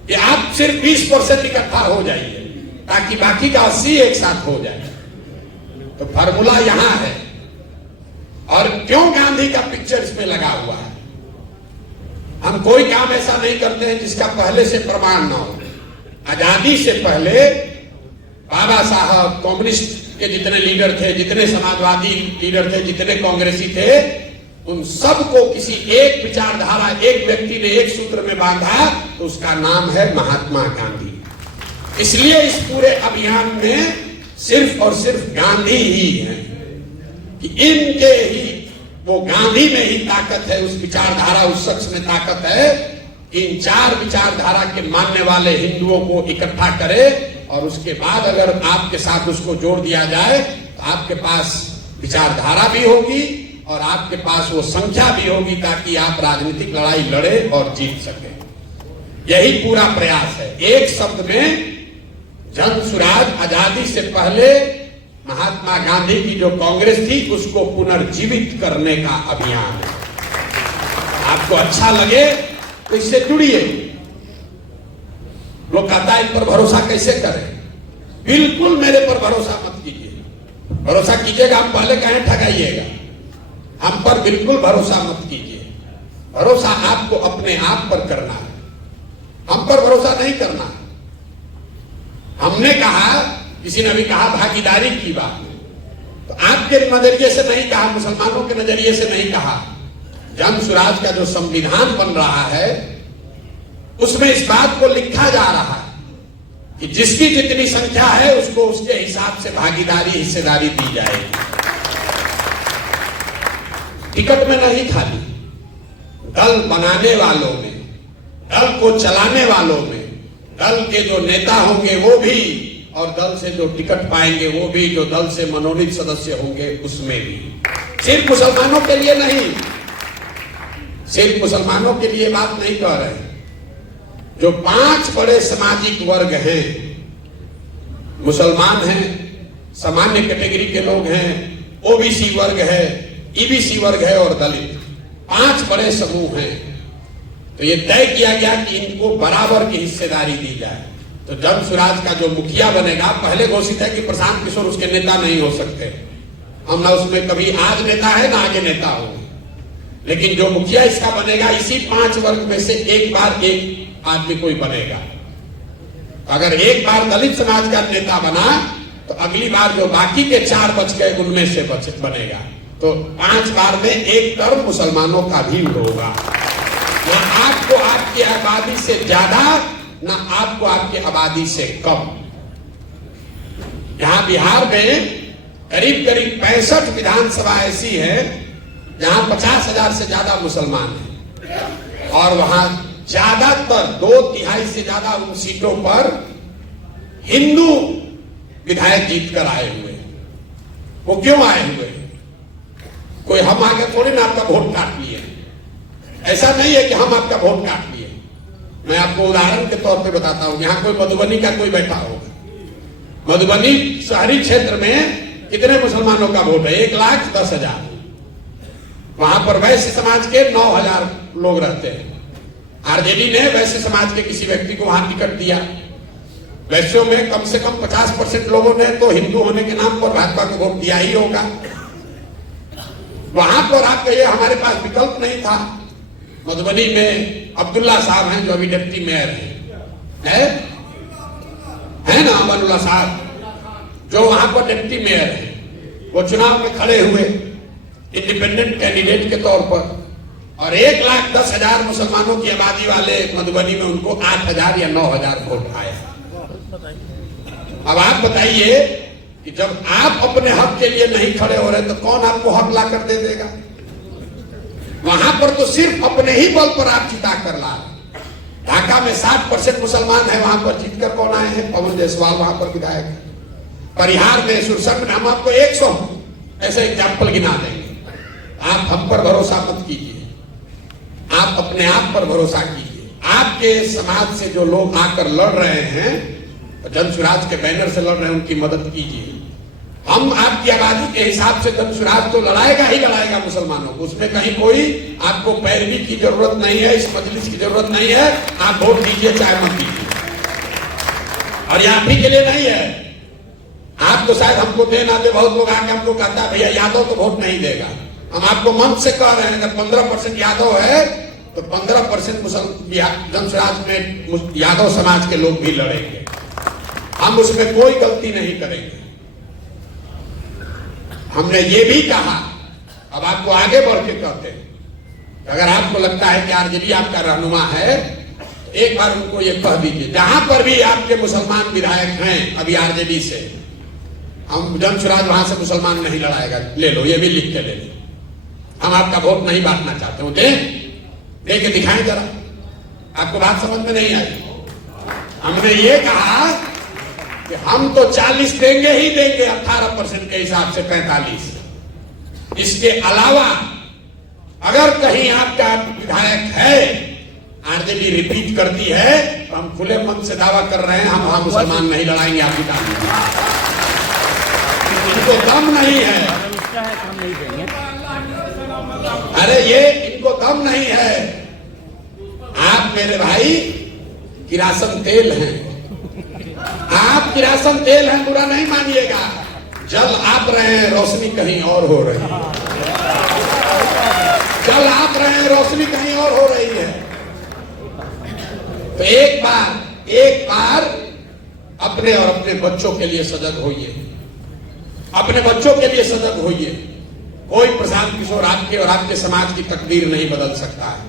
कि आप सिर्फ 20% इकट्ठा हो जाइए ताकि बाकी का 80 एक साथ हो जाए। तो फार्मूला यहां है। और क्यों गांधी का पिक्चर इसमें लगा हुआ है? हम कोई काम ऐसा नहीं करते हैं जिसका पहले से प्रमाण ना हो। आजादी से पहले बाबा साहब, कम्युनिस्ट के जितने लीडर थे, जितने समाजवादी लीडर थे, जितने कांग्रेसी थे, उन सबको किसी एक विचारधारा, एक व्यक्ति ने एक सूत्र में बांधा, तो उसका नाम है महात्मा गांधी। इसलिए इस पूरे अभियान में सिर्फ और सिर्फ गांधी ही है कि इनके ही, वो गांधी में ही ताकत है, उस विचारधारा, उस शख्स में ताकत है कि इन 4 विचारधारा के मानने वाले हिंदुओं को इकट्ठा करे और उसके बाद अगर आपके साथ उसको जोड़ दिया जाए तो आपके पास विचारधारा भी होगी और आपके पास वो संख्या भी होगी ताकि आप राजनीतिक लड़ाई लड़े और जीत सके। यही पूरा प्रयास है। एक शब्द में जन सुराज, आजादी से पहले महात्मा गांधी की जो कांग्रेस थी उसको पुनर्जीवित करने का अभियान है। आपको अच्छा लगे तो इससे जुड़िए। लोग कहता है इन पर भरोसा कैसे करें? बिल्कुल मेरे पर भरोसा मत कीजिए। भरोसा कीजिएगा, हम पहले कहें ठगाइएगा। हम पर बिल्कुल भरोसा मत कीजिए। भरोसा आपको अपने आप पर करना है, हम पर भरोसा नहीं करना। हमने कहा, किसी ने भी कहा भागीदारी की बात, तो आपके नजरिए से नहीं कहा, मुसलमानों के नजरिए से नहीं कहा। जन सुराज का जो संविधान बन रहा है उसमें इस बात को लिखा जा रहा है कि जिसकी जितनी संख्या है उसको उसके हिसाब से भागीदारी, हिस्सेदारी दी जाएगी। टिकट में नहीं, खाली दल बनाने वालों में, दल को चलाने वालों में, दल के जो नेता होंगे वो भी, और दल से जो टिकट पाएंगे वो भी, जो दल से मनोनीत सदस्य होंगे उसमें भी। सिर्फ मुसलमानों के लिए नहीं, सिर्फ मुसलमानों के लिए बात नहीं कह रहे। जो 5 बड़े सामाजिक वर्ग हैं, मुसलमान हैं, सामान्य कैटेगरी के लोग हैं, ओबीसी वर्ग है, ईबीसी वर्ग है और दलित, 5 बड़े समूह हैं। तो ये तय किया गया कि इनको बराबर की हिस्सेदारी दी जाए। तो जन सुराज का जो मुखिया बनेगा, पहले घोषित है कि प्रशांत किशोर उसके नेता नहीं हो सकते। हम ना उसमें कभी आज नेता है ना आगे नेता होंगे, लेकिन जो मुखिया इसका बनेगा इसी 5 वर्ग में से एक बार एक आदमी कोई बनेगा। अगर एक बार दलित समाज का नेता बना तो अगली बार जो बाकी के 4 बच गए उनमें से बनेगा। तो 5 बार में एक टर्म मुसलमानों का भी होगा। ना आपको आपकी आबादी से ज्यादा, ना आपको आपकी आबादी से कम। यहां बिहार में करीब करीब 65 विधानसभा ऐसी है जहां 50,000 से ज्यादा मुसलमान हैं और वहां ज्यादातर 2/3 से ज्यादा उन सीटों पर हिंदू विधायक जीतकर आए हुए। वो क्यों आए हुए? कोई हम आगे थोड़ी ना आपका वोट काट लिए, ऐसा नहीं है कि हम आपका वोट काट लिए। मैं आपको उदाहरण के तौर पे बताता हूं। यहाँ कोई मधुबनी का कोई बैठा होगा, मधुबनी शहरी क्षेत्र में कितने मुसलमानों का वोट है? 1,10,000। वहां पर वैश्य समाज के 9,000 लोग रहते हैं। आरजेडी ने वैश्य समाज के किसी व्यक्ति को वहां टिकट दिया। वैश्यों में कम से कम 50% लोगों ने तो हिंदू होने के नाम पर भाजपा को वोट दिया ही होगा। वहां पर आप कहिए हमारे पास विकल्प नहीं था। मधुबनी में अब्दुल्ला साहब हैं जो अभी डिप्टी मेयर है ना, अमानुल्लाह साहब जो वहां पर डिप्टी मेयर है। वो चुनाव में खड़े हुए इंडिपेंडेंट कैंडिडेट के तौर पर और 1,10,000 मुसलमानों की आबादी वाले मधुबनी में उनको 8,000 या 9,000 वोट आया। अब आप बताइए कि जब आप अपने हक के लिए नहीं खड़े हो रहे तो कौन आपको हक ला कर दे देगा? वहां पर तो सिर्फ अपने ही बल पर आप जिता कर ला रहे। ढाका में 60% मुसलमान है, वहां पर जीतकर कौन आए हैं? पवन जायसवाल वहां पर विधायक है। परिहार में, सुरसंड में हम आपको 100 ऐसे एग्जाम्पल गिना देंगे। आप हम पर भरोसा मत कीजिए, आप अपने आप पर भरोसा कीजिए। आपके समाज से जो लोग आकर लड़ रहे हैं, जन सुराज के बैनर से लड़ रहे हैं, उनकी मदद कीजिए। हम आपकी आबादी के हिसाब से धनसुराज तो लड़ाएगा ही लड़ाएगा मुसलमानों को, उसमें कहीं कोई आपको पैरवी की जरूरत नहीं है, इस मजलिस की जरूरत नहीं है। आप वोट दीजिए चाहे मत दीजिए, और ये आप ही के लिए नहीं है। आप तो शायद हमको दे ना दे, बहुत लोग आके हमको कहता है भैया यादव तो वोट नहीं देगा। हम आपको मन से कह रहे हैं अगर 15% यादव है तो 15% धनसुराज में यादव समाज के लोग भी लड़ेंगे। हम उसमें कोई गलती नहीं करेंगे। हमने ये भी कहा, अब आपको आगे बढ़ के कहते हैं, अगर आपको लगता है कि आरजेडी आपका रहनुमा है, एक बार उनको ये कह दीजिए, जहां पर भी आपके मुसलमान विधायक हैं अभी आरजेडी से, हम धनसुराज वहां से मुसलमान नहीं लड़ाएगा, ले लो, ये भी लिख के ले लो। हम आपका वोट नहीं बांटना चाहते हो, दे के दिखाएं जरा। आपको बात समझ में नहीं आई? हमने ये कहा कि हम तो 40 देंगे ही देंगे, 18% के हिसाब से 45। इसके अलावा अगर कहीं आपका विधायक है, आरजेडी रिपीट करती है, तो हम खुले मन से दावा कर रहे हैं हम वहां मुसलमान नहीं लड़ाएंगे। आपकी इनको दम नहीं है, हम नहीं देंगे। अरे ये इनको दम नहीं है। आप मेरे भाई किरासन तेल हैं, आप किरासन तेल हैं, बुरा नहीं मानिएगा। जल आप रहे हैं, रोशनी कहीं और हो रही है। जल आप रहे हैं, रोशनी कहीं और हो रही है। तो एक बार अपने और अपने बच्चों के लिए सजग होइए, अपने बच्चों के लिए सजग होइए। कोई प्रशांत किशोर आपके और आपके समाज की तकदीर नहीं बदल सकता है।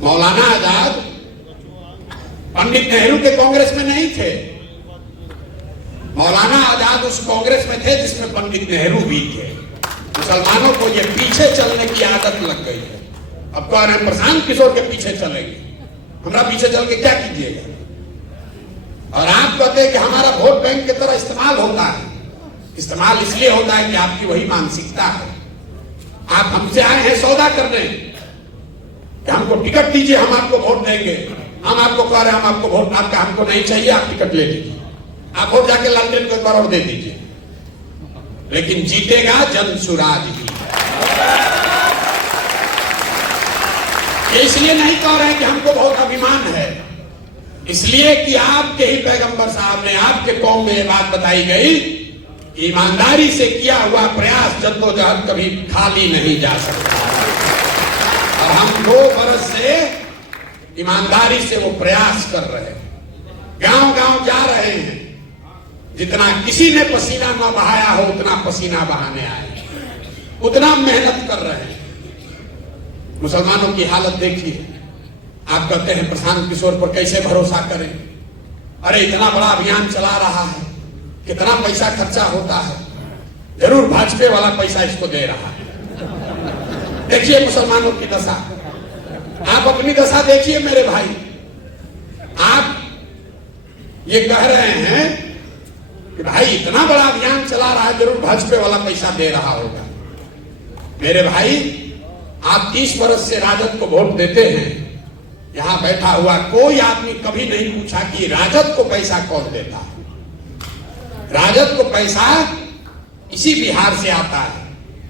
मौलाना आजाद पंडित नेहरू के कांग्रेस में नहीं थे, मौलाना आजाद उस कांग्रेस में थे जिसमें पंडित नेहरू भी थे। मुसलमानों को ये पीछे चलने की आदत लग गई है। अब कह रहे हैं प्रशांत किशोर के पीछे चलेंगे, हमरा पीछे चल के क्या कीजिएगा? और आप कहते हैं कि हमारा वोट बैंक की तरह इस्तेमाल होता है। इस्तेमाल इसलिए होता है कि आपकी वही मानसिकता है। आप हमसे आए हैं सौदा करने कि हमको टिकट दीजिए, हम आपको वोट देंगे। हम आपको कह रहे हैं हम आपको वोट आपका हमको नहीं चाहिए, आप टिकट ले लीजिए, आप वोट जाके लालटेन को एक बार और दे दीजिए। लेकिन जीतेगा धनसुराज ही। इसलिए नहीं कह रहे हैं कि हमको बहुत अभिमान है, इसलिए कि आपके ही पैगंबर साहब ने, आपके कौम में ये बात बताई गई, ईमानदारी से किया हुआ प्रयास जद्दोजहद कभी खाली नहीं जा सकता। और हम 2 बरस से ईमानदारी से वो प्रयास कर रहे हैं, गांव गांव जा रहे हैं। जितना किसी ने पसीना न बहाया हो उतना पसीना बहाने आए, उतना मेहनत कर रहे हैं। मुसलमानों की हालत देखिए। आप कहते हैं प्रशांत किशोर पर कैसे भरोसा करें? अरे इतना बड़ा अभियान चला रहा है, कितना पैसा खर्चा होता है, जरूर भाजपा वाला पैसा इसको दे रहा है। देखिए मुसलमानों की दशा, आप अपनी दशा देखिए मेरे भाई। आप ये कह रहे हैं कि भाई इतना बड़ा अभियान चला रहा है, जरूर भाजपा वाला पैसा दे रहा होगा। मेरे भाई आप 30 बरस से राजद को वोट देते हैं। यहां बैठा हुआ कोई आदमी कभी नहीं पूछा कि राजद को पैसा कौन देता है। राजद को पैसा इसी बिहार से आता है,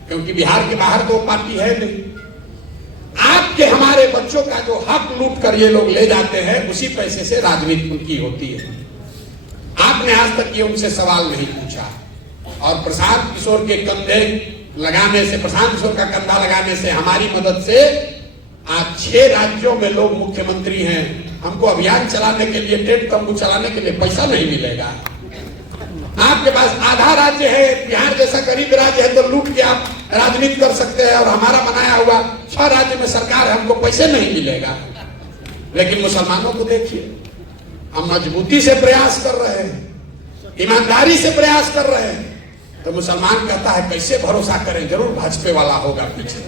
क्योंकि बिहार के बाहर तो पार्टी है नहीं। आपके हमारे बच्चों का जो हक लूट कर ये लोग ले जाते हैं, उसी पैसे से राजनीति उनकी होती है। आपने आज तक ये उनसे सवाल नहीं पूछा। और प्रशांत किशोर के कंधे लगाने से, प्रशांत किशोर का कंधा लगाने से, हमारी मदद से आज 6 राज्यों में लोग मुख्यमंत्री हैं। हमको अभियान चलाने के लिए, टेंट तंबू चलाने के लिए पैसा नहीं मिलेगा। आपके पास आधा राज्य है, बिहार जैसा गरीब राज्य है, तो लूट के आप राजनीति कर सकते हैं। और हमारा बनाया हुआ 6 राज्य में सरकार है, हमको पैसे नहीं मिलेगा। लेकिन मुसलमानों को देखिए, हम मजबूती से प्रयास कर रहे हैं, ईमानदारी से प्रयास कर रहे हैं। तो मुसलमान कहता है कैसे भरोसा करें, जरूर भाजपा वाला होगा पीछे।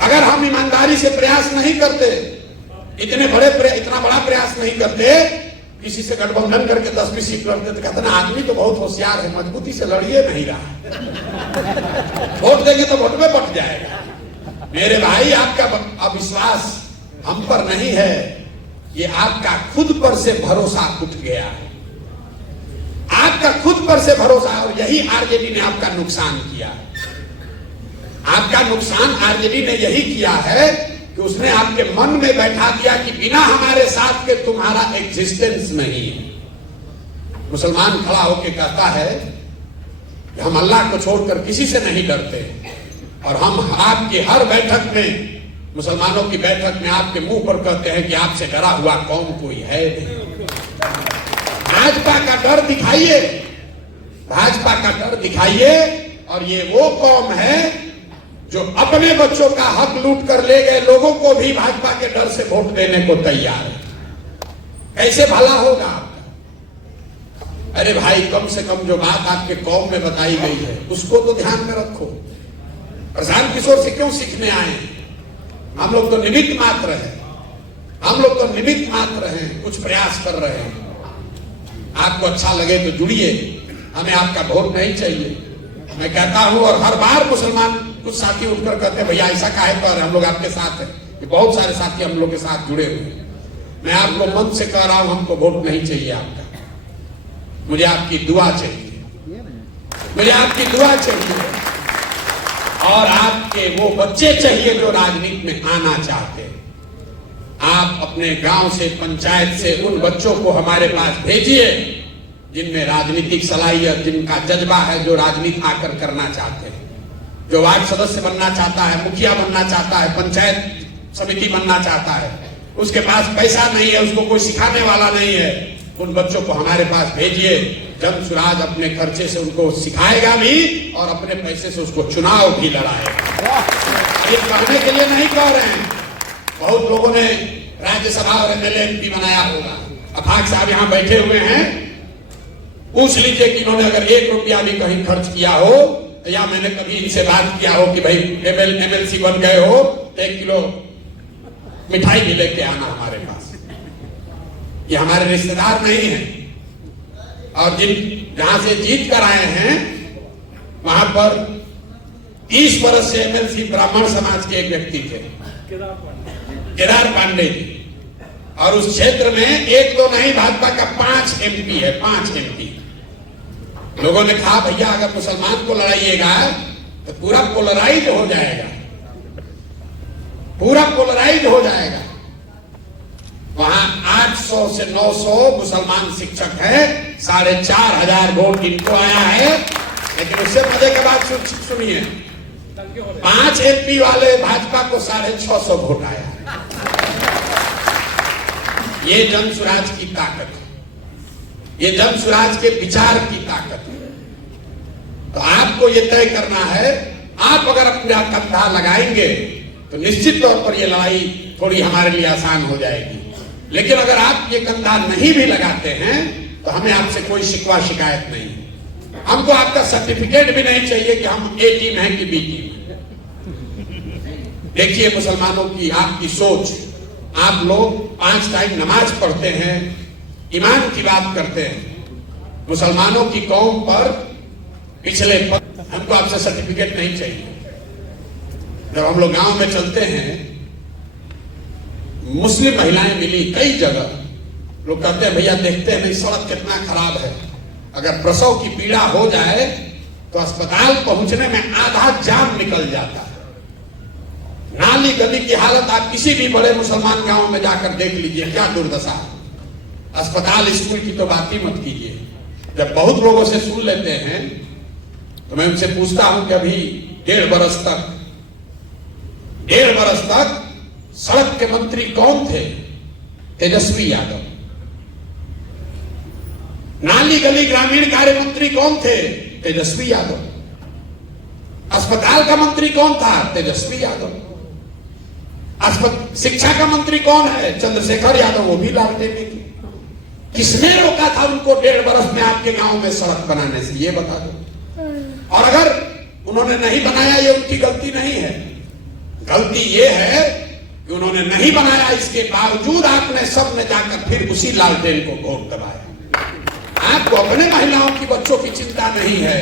अगर हम ईमानदारी से प्रयास नहीं करते, इतना बड़ा प्रयास नहीं करते, किसी से गठबंधन करके 10-20 सीट लड़ते, तो कहते ना आदमी तो बहुत होशियार है, मजबूती से लड़िए नहीं रहा, वोट देंगे तो वोट में बट जाएगा। मेरे भाई आपका अविश्वास हम पर नहीं है, ये आपका खुद पर से भरोसा उठ गया है। आप आपका खुद पर से भरोसा, और यही आरजेडी ने आपका नुकसान किया। आपका नुकसान आरजेडी ने यही किया है कि उसने आपके मन में बैठा दिया कि बिना हमारे साथ के तुम्हारा एग्जिस्टेंस नहीं है। मुसलमान खड़ा होकर कहता है कि हम अल्लाह को छोड़कर किसी से नहीं डरते, और हम आपकी हर बैठक में, मुसलमानों की बैठक में आपके मुंह पर कहते हैं कि आपसे डरा हुआ कौम कोई है नहीं। भाजपा का डर दिखाइए, भाजपा का डर दिखाइए। और ये वो कौम है जो अपने बच्चों का हक लूट कर ले गए लोगों को भी भाजपा के डर से वोट देने को तैयार है। कैसे भला होगा आपका? अरे भाई, कम से कम जो बात आपके कौम में बताई गई है उसको तो ध्यान में रखो। प्रशांत किशोर से क्यों सीखने आए हैं? हम लोग तो निमित्त मात्र हैं, हम लोग तो निमित्त मात्र हैं, कुछ प्रयास कर रहे हैं। आपको अच्छा लगे तो जुड़िए, हमें आपका वोट नहीं चाहिए। मैं कहता हूं, और हर बार मुसलमान कुछ साथी उठकर कहते हैं भैया ऐसा काहे कर, हम लोग आपके साथ हैं। कि बहुत सारे साथी हम लोग के साथ जुड़े हुए हैं। मैं आपको मन से कह रहा हूं, हमको वोट नहीं चाहिए आपका, मुझे आपकी दुआ चाहिए, मुझे आपकी दुआ चाहिए, और आपके वो बच्चे चाहिए जो राजनीति में आना चाहते हैं। आप अपने गांव से, पंचायत से उन बच्चों को हमारे पास भेजिए जिनमें राजनीतिक सलाहियत, जिनका जज्बा है, जो राजनीति आकर करना चाहते हैं, जो वार्ड सदस्य बनना चाहता है, मुखिया बनना चाहता है, पंचायत समिति बनना चाहता है, उसके पास पैसा नहीं है, उसको कोई सिखाने वाला नहीं है, उन बच्चों को हमारे पास भेजिए। जन सुराज अपने खर्चे से उनको सिखाएगा भी और अपने पैसे से उसको चुनाव भी लड़ाएगा। ये कहने के लिए नहीं कह रहे हैं। बहुत लोगों ने राज्यसभा और एमएलए एमपी बनाया होगा। अफाक साहब यहाँ बैठे हुए हैं, पूछ लीजिए कि इन्होंने अगर 1 रुपया भी कहीं खर्च किया हो, या मैंने कभी इनसे बात किया हो कि भाई एमएलसी बन गए हो, 1 किलो मिठाई भी लेके आना हमारे पास। ये हमारे रिश्तेदार नहीं है। और जहां से जीत कर आए हैं वहां पर 30 वर्ष से एमएलसी ब्राह्मण समाज के एक व्यक्ति थे, केदार पांडे जी। और उस क्षेत्र में एक तो नहीं, भाजपा का 5 एमपी है, 5 एमपी। लोगों ने कहा भैया अगर मुसलमान को लड़ाइएगा तो पूरा पोलराइज हो जाएगा, पूरा पोलराइज हो जाएगा। वहां 800 से 900 मुसलमान शिक्षक है, 4,500 वोट इनको आया है। लेकिन उससे मजे की बात सुनिए, 5 एमपी वाले भाजपा को 650 वोट आया है। ये जन सुराज की ताकत है, ये जन सुराज के विचार की ताकत है। तो आपको ये तय करना है, आप अगर अपना कंधा लगाएंगे तो निश्चित तौर पर ये लड़ाई थोड़ी हमारे लिए आसान हो जाएगी। लेकिन अगर आप ये कंधा नहीं भी लगाते हैं तो हमें आपसे कोई शिकवा शिकायत नहीं। हमको आपका सर्टिफिकेट भी नहीं चाहिए कि हम ए टीम है कि बी टीम है। देखिए मुसलमानों की आपकी सोच, आप लोग 5 टाइम नमाज पढ़ते हैं, ईमान की बात करते हैं। मुसलमानों की कौम पर पिछले हमको आपसे सर्टिफिकेट नहीं चाहिए। जब हम लोग गांव में चलते हैं, मुस्लिम महिलाएं मिली कई जगह, लोग कहते हैं भैया देखते हैं नहीं सड़क कितना खराब है, अगर प्रसव की पीड़ा हो जाए तो अस्पताल पहुंचने में आधा जान निकल जाता है। नाली गली की हालत आप किसी भी बड़े मुसलमान गांव में जाकर देख लीजिए, क्या दुर्दशा है। अस्पताल स्कूल की तो बात ही मत कीजिए। जब बहुत लोगों से सुन लेते हैं तो मैं उनसे पूछता हूं कि अभी 1.5 बरस तक सड़क के मंत्री कौन थे? तेजस्वी यादव। नाली गली ग्रामीण कार्य मंत्री कौन थे? तेजस्वी यादव। अस्पताल का मंत्री कौन था? तेजस्वी यादव। शिक्षा का मंत्री कौन है? चंद्रशेखर यादव, वो भी लालटेन की। किसने रोका था उनको 1.5 बरस में आपके गांव में सड़क बनाने से, ये बता दो। और अगर उन्होंने नहीं बनाया, ये उनकी गलती नहीं है। गलती ये है कि उन्होंने नहीं बनाया, इसके बावजूद आपने सब में जाकर फिर उसी लालटेन को वोट दबाया। आपको अपने महिलाओं की, बच्चों की चिंता नहीं है।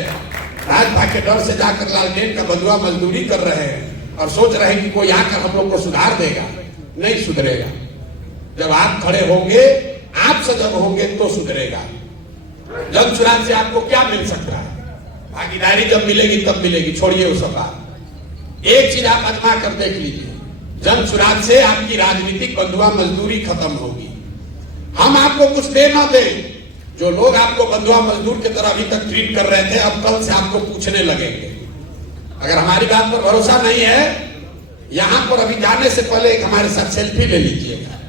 भाजपा के डर से जाकर लालटेन का बंधुआ मजदूरी कर रहे हैं और सोच रहे हैं कि कोई आकर हम लोग को सुधार देगा। नहीं सुधरेगा। जब आप खड़े होंगे, आप सजग होंगे तो सुधरेगा। जन सुराज से आपको क्या मिल सकता है? भागीदारी जब मिलेगी तब मिलेगी, छोड़िए वो सब बात। एक चीज आप आजमा कर देख लीजिए, जन सुराज से आपकी राजनीतिक बंधुआ मजदूरी खत्म होगी। हम आपको कुछ दे ना दे, जो लोग आपको बंधुआ मजदूर की तरह अभी तक ट्रीट कर रहे थे, अब कल से आपको पूछने लगेंगे। अगर हमारी बात पर भरोसा नहीं है, यहां पर अभी जाने से पहले एक हमारे साथ सेल्फी ले लीजिएगा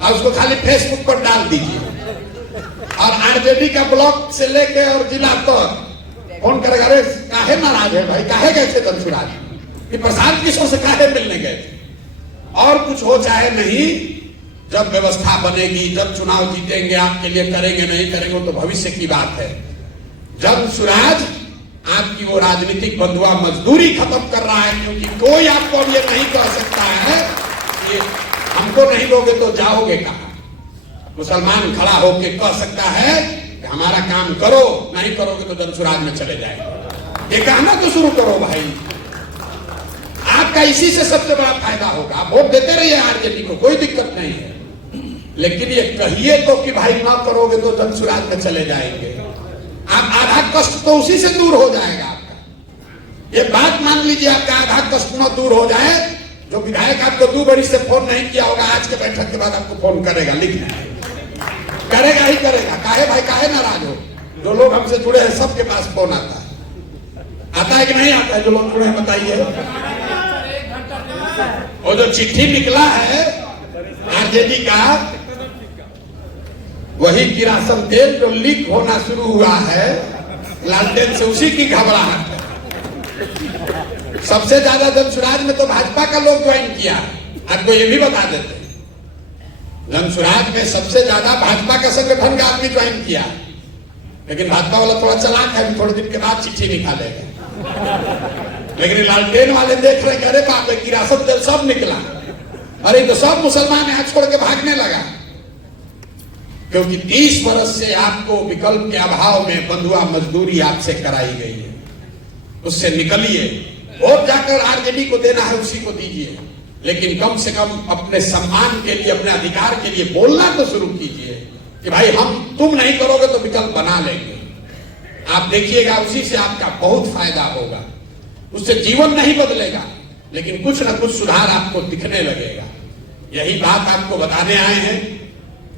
और उसको खाली फेसबुक पर डाल दीजिए, और आरजेडी का ब्लॉक से लेके और जिला तक फोन करेगा, अरे काहे नाराज है भाई, काहे गए थे जनसुराज, कि प्रशांत किशोर से काहे मिलने गए थे। और कुछ हो चाहे नहीं, जब व्यवस्था बनेगी, जब चुनाव जीतेंगे, आपके लिए करेंगे नहीं करेंगे तो भविष्य की बात है। जनसुराज आपकी वो राजनीतिक बंधुआ मजदूरी खत्म कर रहा है, क्योंकि कोई आपको अब ये नहीं कह सकता है कि हमको नहीं दोगे तो जाओगे कहां। मुसलमान खड़ा होकर कह सकता है कि हमारा काम करो, नहीं करोगे तो जनसुराज में चले जाएंगे। ये कहना तो शुरू करो भाई, आपका इसी से सबसे बड़ा फायदा होगा। आप वोट देते रहिए आरजेडी को, कोई दिक्कत नहीं है, लेकिन ये कहिए तो कि भाई ना करोगे तो जनसुराज में चले जाएंगे। आप आधा कष्ट तो उसी से दूर हो जाएगा आपका। ये बात मान लीजिए, आपका आधा कष्ट न दूर हो जाए। जो विधायक आपको 2 बड़ी से फोन नहीं किया होगा, आज के बैठक के बाद आपको फोन करेगा, लिखना करेगा ही करेगा। काहे भाई, काहे नाराज हो? जो लोग हमसे जुड़े हैं सबके पास फोन आता है कि नहीं आता है? जो लोग जुड़े हैं बताइए। और जो चिट्ठी निकला है आरजेडी का, वही किरासन तेल जो लीक होना शुरू हुआ है लालटेन से, उसी की घबराहट है। सबसे ज्यादा जनसुराज में तो भाजपा का लोग ज्वाइन किया, आपको ये भी बता देते हैं। जनसुराज में सबसे ज्यादा भाजपा का संगठन का आदमी ज्वाइन किया, लेकिन भाजपा वाला थोड़ा चालाक है, थोड़े दिन के बाद चिट्ठी निकालेगा। लेकिन लालटेन वाले देख रहे, अरे बाप रे, किरासन तेल सब निकला, अरे तो सब मुसलमान यहाँ छोड़ के भागने लगा। क्योंकि 30 वर्ष से आपको विकल्प के अभाव में बंधुआ मजदूरी आपसे कराई गई है, उससे निकलिए। वोट जाकर आरजेडी को देना है, उसी को दीजिए, लेकिन कम से कम अपने सम्मान के लिए, अपने अधिकार के लिए बोलना तो शुरू कीजिए कि भाई हम, तुम नहीं करोगे तो विकल्प बना लेंगे। आप देखिएगा, उसी से आपका बहुत फायदा होगा। उससे जीवन नहीं बदलेगा, लेकिन कुछ ना कुछ सुधार आपको दिखने लगेगा। यही बात आपको बताने आए हैं।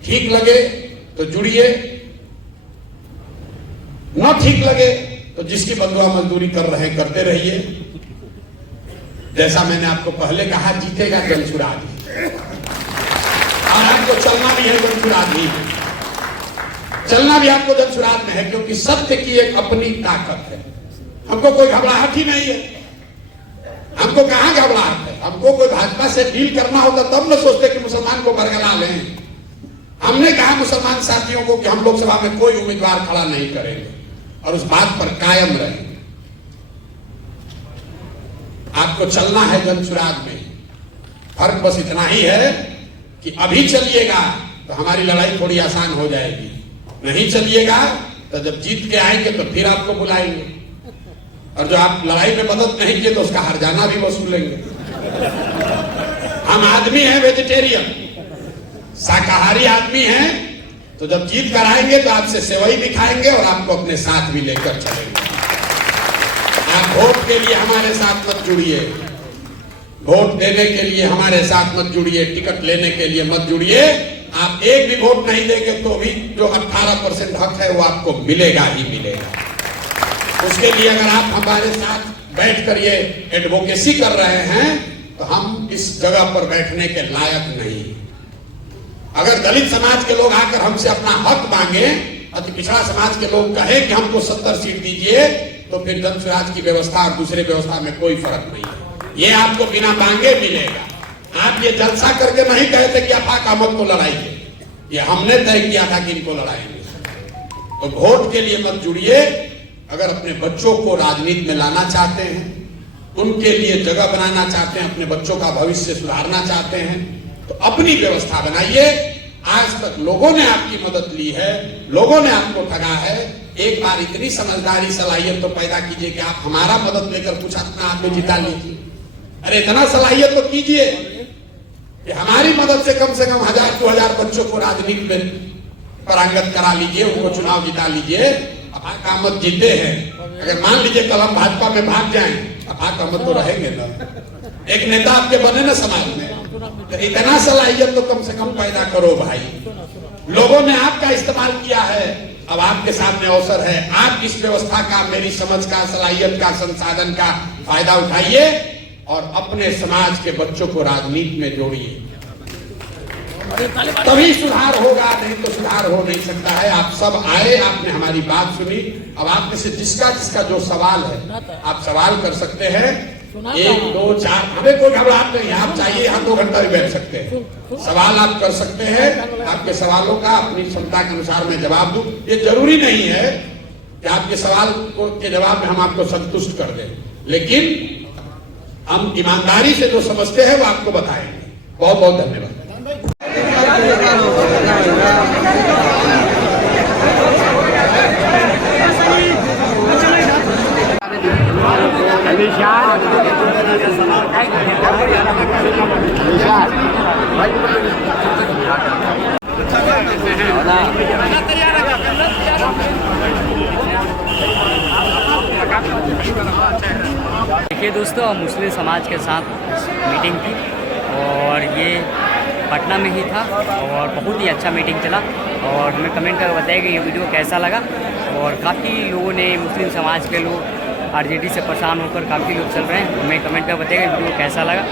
ठीक लगे तो जुड़िए, न ठीक लगे तो जिसकी बंधुआ मजदूरी कर रहे हैं करते रहिए। जैसा मैंने आपको पहले कहा, जीतेगा जनसुराज, और आपको चलना भी है जनसुराज ही, चलना भी आपको जनसुराज में है, क्योंकि सत्य की एक अपनी ताकत है। हमको कोई घबराहट ही नहीं है। हमको कहां घबराहट है? हमको कोई भाजपा से डील करना होता तब न सोचते कि मुसलमान को बरगला लें। हमने कहा मुसलमान साथियों को कि हम लोकसभा में कोई उम्मीदवार खड़ा नहीं करेंगे, और उस बात पर कायम रहेंगे। आपको चलना है जनसुराज में। फर्क बस इतना ही है कि अभी चलिएगा तो हमारी लड़ाई थोड़ी आसान हो जाएगी, नहीं चलिएगा तो जब जीत के आएंगे तो फिर आपको बुलाएंगे, और जो आप लड़ाई में मदद नहीं किए तो उसका हर्जाना भी वसूलेंगे। हम आदमी हैं वेजिटेरियन, शाकाहारी आदमी हैं, तो जब जीत कर आएंगे तो आपसे सेवई भी खाएंगे और आपको अपने साथ भी लेकर चलेंगे। आप वोट के लिए हमारे साथ मत जुड़िए, वोट देने के लिए हमारे साथ मत जुड़िए, टिकट लेने के लिए मत जुड़िए। आप एक भी वोट नहीं देंगे तो भी जो 18% हक है वो आपको मिलेगा ही मिलेगा। उसके लिए अगर आप हमारे साथ बैठ कर ये एडवोकेसी कर रहे हैं तो हम इस जगह पर बैठने के लायक नहीं। अगर दलित समाज के लोग आकर हमसे अपना हक मांगे, अति पिछड़ा समाज के लोग कहे कि हमको 70 सीट दीजिए, तो फिर जनसुराज की व्यवस्था और दूसरे व्यवस्था में कोई फर्क नहीं है। ये आपको बिना मांगे मिलेगा। आप ये जलसा करके नहीं कहते कि आफाक अहमद को लड़ाइए, ये हमने तय किया था कि इनको लड़ाएंगे। तो वोट के लिए मत जुड़िए। अगर अपने बच्चों को राजनीति में लाना चाहते हैं, उनके लिए जगह बनाना चाहते हैं, अपने बच्चों का भविष्य सुधारना चाहते हैं, तो अपनी व्यवस्था बनाइए। आज तक लोगों ने आपकी मदद ली है, लोगों ने आपको ठगा है। एक बार इतनी समझदारी सलाहियत तो पैदा कीजिए कि आप हमारा मदद लेकर कुछ अपना आप में जिता लीजिए। अरे इतना सलाहियत तो कीजिए कि हमारी मदद से कम 1000-2000 बच्चों को राजनीति में पारंगत करा लीजिए, उनको चुनाव जिता लीजिए। अफाक अहमद जीते हैं, अगर मान लीजिए कल हम भाजपा में भाग जाएं, अफाक अहमद तो रहेंगे ना, एक नेता आपके बने ना समाज में, तो इतना सलाहियत तो कम से कम पैदा करो भाई। लोगों ने आपका इस्तेमाल किया है, अब आपके सामने अवसर है, आप इस व्यवस्था का, मेरी समझ का, सलाहियत का, संसाधन का फायदा उठाइए और अपने समाज के बच्चों को राजनीति में जोड़िए, तभी सुधार होगा, नहीं तो सुधार हो नहीं सकता है। आप सब आए, आपने हमारी बात सुनी, अब आप में से जिसका जिसका जो सवाल है आप सवाल कर सकते हैं, 1 2 4, हमें कोई घबराहट नहीं है, आप चाहिए यहाँ 2 घंटा भी बैठ सकते हैं, सवाल आप कर सकते हैं। आपके सवालों का अपनी क्षमता के अनुसार मैं जवाब दूं, ये जरूरी नहीं है कि आपके सवाल के जवाब में हम आपको संतुष्ट कर दें, लेकिन हम ईमानदारी से जो समझते हैं वो आपको बताएंगे। बहुत बहुत धन्यवाद। देखिए दोस्तों, मुस्लिम समाज के साथ मीटिंग थी और ये पटना में ही था और बहुत ही अच्छा मीटिंग चला। और हमें कमेंट कर बताइए कि ये वीडियो कैसा लगा। और काफ़ी लोगों ने, मुस्लिम समाज के लोग आरजेडी से परेशान होकर काफ़ी लोग चल रहे हैं, हमें कमेंट कर बताइए वीडियो कैसा लगा।